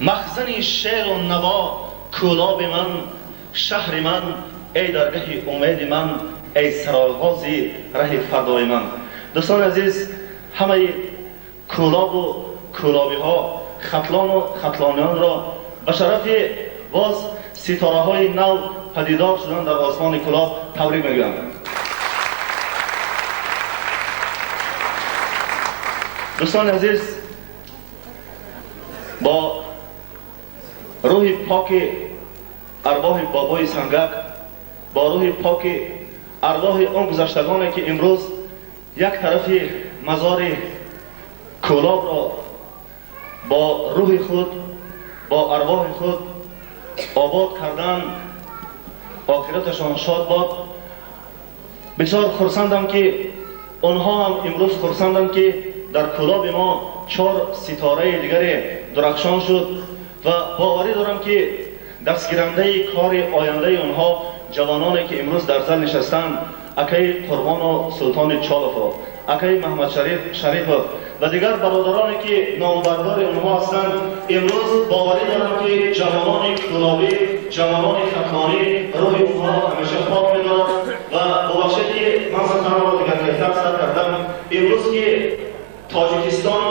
مخزن شعر و نوا کولاب من، شهر من، ای درگاه امید من، ای سرآغاز ره فردای من. دوستان عزیز، همه کولاب و کولابی ها، خطلان و خطلانیان را به شرف باز ستاره های نو پدیدار شدن در آسمان کولاب تبریک میگویم. دوستان عزیز، با روح پاک ارواح بابای سنگک، با روح پاک ارواح آن گذشتگانی که امروز یک طرف مزار کولاب را با روح خود، با ارواح خود آباد کردن، آخرتشان شاد باد. بسیار خرسندم که آنها هم امروز خرسندم که در کولاب ما 4 ستاره دیگر درخشان شد و باوری دارم که دستگیرنده کار آینده آنها جوانانی که امروز در زل نشستند، اکای قربان و سلطان چالوف، اکای محمد شریف و دیگر برادرانی که نامبردار آنها هستند، امروز باوری دارم که جوانان کولابی، جوانان خطلانی روح آنها همیشه پاک می‌دارد و ببخشید که من سخنم را دیگر بهتر سر کردم. امروز که تاجیکستان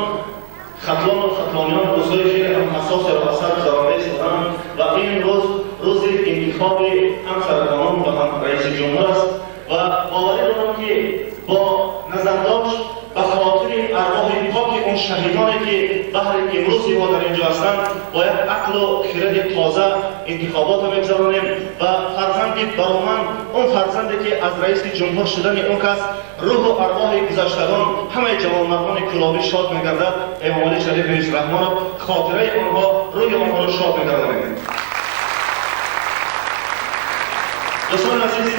خطلان و خطلانیان روزهای خیلی هم حساس را سر گذرانده ایستادند و این روز انتخاب هم سرکانان و هم رئیس جمهور است و باوری دارم که با نظرداشت به خاطر ارواح پاک اون شهیدانی که بهر امروز ما در اینجا هستند باید عقل و خرد تازه انتخابات را بگذرانیم و فرزندی برامند، اون فرزندی که از رئیس جمهور شدن اون کس روح و ارواح گذشتگان همه جوانمردان کولابی شاد می‌گردد. امام علی شریف رئیس رحمان خاطره آنها روی آنها را شاد می‌گرداند. دوستان عزیز،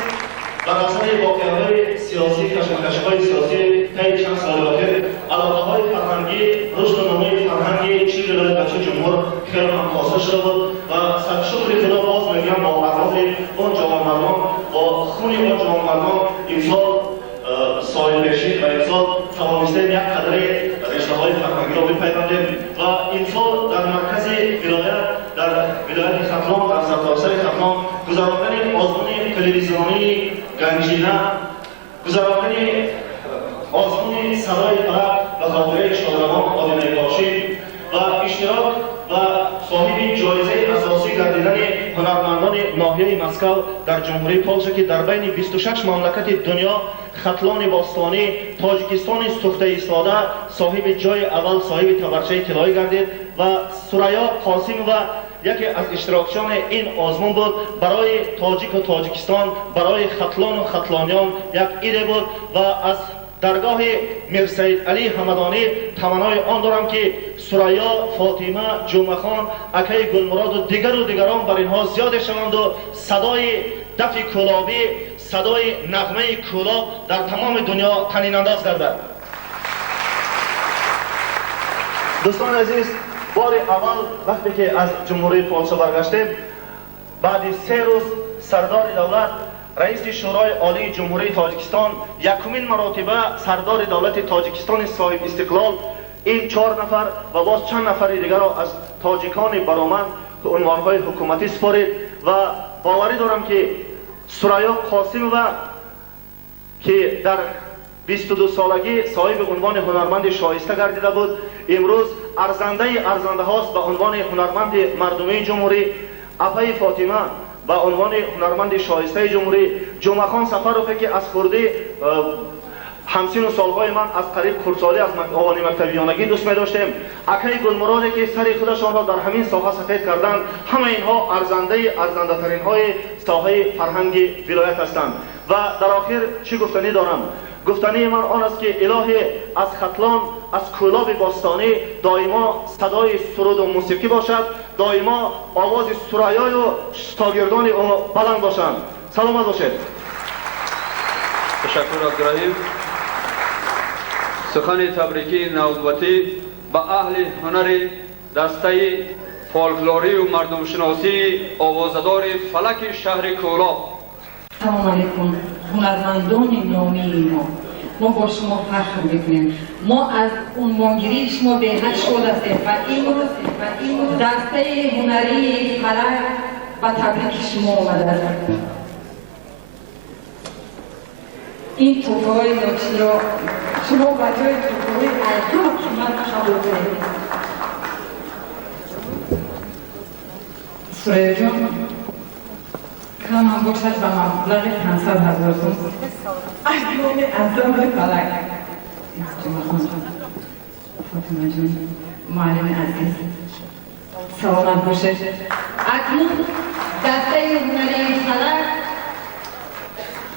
در اثر واقعه‌های سیاسی، کشمکش‌های سیاسی طی چند سال اخیر، علاقه‌های فرهنگی، رشد و نمای فرهنگی چیز ولایت بخش جمهور خیلی هم حاصل شده بود و سرشکر خدا باز میگم با ارواح اون جوانمردان، با خون اون جوانمردان امسال سایه‌کشی و امسال توانستیم یک قدری رشته‌های فرهنگی را بپیوندیم و امسال در مرکز ولایت، در ولایت خطلان، در سرتاسر خطلان گذراندن آزمون تلویزیونی گنجینه، گذراندن آزمون صدای طرب و خاطره شادروان آدینه باشی و اشتراک و صاحب جایزه اساسی گردیدن هنرمندان ناحیه مسکو در جمهوری پولشا که در بین 26 مملکت دنیا خطلان باستانی تاجیکستان سوخته ایستاده صاحب جای اول، صاحب تبرچه طلایی گردید و سریا قاسم و یکی از اشتراکچیان این آزمون بود. برای تاجیک و تاجیکستان، برای خطلان و خطلانیان یک ایده بود و از درگاه میر سید علی حمدانی تمنای آن دارم که سریا، فاطمه، جمعه خان، اکای گلمراد و دیگران بر اینها زیاده شوند و صدای دف کولابی، صدای نغمه کولاب در تمام دنیا طنین انداز گردد. دوستان عزیز، بار اول وقتی که از جمهوری پولشا برگشتیم، بعد 3 روز سردار دولت رئیس شورای عالی جمهوری تاجیکستان، یکمین مرتبه سردار دولت تاجیکستان صاحب استقلال این 4 نفر و باز چند نفر دیگر را از تاجیکان برآمد به عنوانهای حکومتی سپارید و باوری دارم که سریا قاسم و که در 22 سالگی صاحب عنوان هنرمند شایسته گردیده بود، امروز ارزنده هاست به عنوان هنرمند مردمی جمهوری. اپای فاطمه به عنوان هنرمند شایسته جمهوری. جمعه خان سفروفی که از خورده همسین و سالهای من از قریب خردسالی از آوانی مکتبیانگی دوست می داشتیم. اکای گلمرادی که سر خودشان را در همین ساحه سفید کردند، همه اینها ارزنده ترین های ساحه فرهنگ ولایت هستند. و در آخر چی گفتنی دارم؟ گفتنی من آن است که الهی از خطلان، از کولاب باستانی دائما صدای سرود و موسیقی باشد، دائما آواز سرایای و شاگردان او بلند باشند. سلامت باشید. تشکر عبدالرحیم. سخن تبریکی نوبتی به اهل هنر دسته فولکلوری و مردم شناسی آوازدار فلک شهر کولاب. سلام علیکم هنرمندان نامی ما. ما با شما فخر میکنیم. ما از عنوانگیری شما به حد شد هستیم و امروز دسته هنری فلک و تبریک شما آمده است. این توفای نوچی را شما با جای توفای ایدو قیمت قبول کنید. سریا جان کم هم باشد و مبلغ 500,000 تومان از نام انسان فلک. فاطمه جان معلم عزیز سلامت باشد. اکنون دسته هنری فلک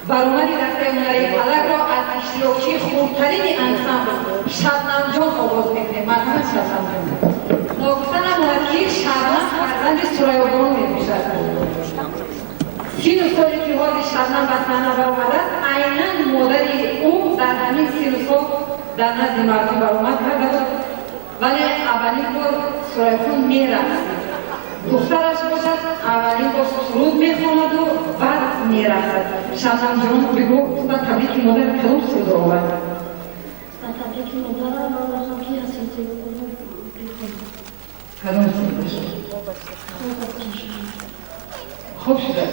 برآمد دسته هنری فلک را از اشتراکی خوبترین انسان شبنم جان آغاز میکنیم. مرحمت شبنم جان. ناگفتن هم که شبنم فرزند سریا بانو میباشد. 30 سالی که حال شبنم به صحنه برآمده است، عیناً مادری او در همین 30 سال در نزد مردم برآمد کرده بود، ولی اولین بار سریا خان میرقصید. دخترش باشد اولین بار سرود میخواند و بعد میرقصد. شبنم جان بگو تو به تبریک مادر کدام سرود آورد؟ به تبریک مادرم آورد که حسیتی کدام سرود؟ خوب شده.